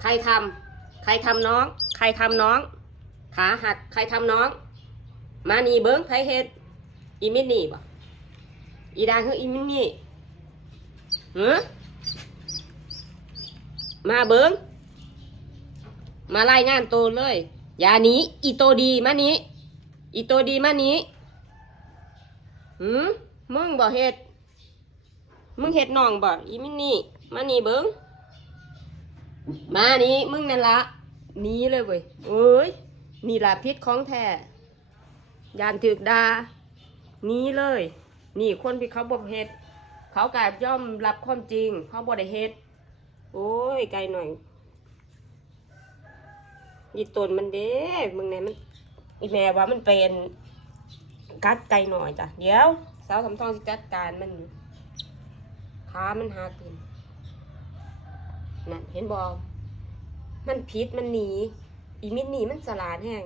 ใครทำใครทำน้องใครทำน้องขาหักใครทำน้องมานี่เบิ้งไผเฮ็ดอีมินนี่บ่อีดาคืออีมินนี่หือมาเบิ้งมารายงานตัวเลยอย่าหนีอีโตดีมานี้อีโตดีมานี้หืมมึงบ่เฮ็ดมึงเฮ็ดน้องบ่อีมินนี่มานี่เบิ้งมานี้มึงนั่นละหนีเลยเว้ยเอ้ยนี่ล่ะพิษของแท้ยานถึกดาหนีเลยนี่คนที่เขาบ่เฮ็ดเขากลายย่อมรับความจริงเขาบ่ได้เฮ็ดโอ้ยไกลหน่อยอีตนมันเด้มึงไหนมันอีแม่ว่ามันเป็นกัดไกลหน่อยจ้ะเดี๋ยวสาวสำทองสิจัดการมันขามันหักขึ้นนั่นเห็นบ่มันพิษมันหนีอีมิดหนีมันสลาดแห้ง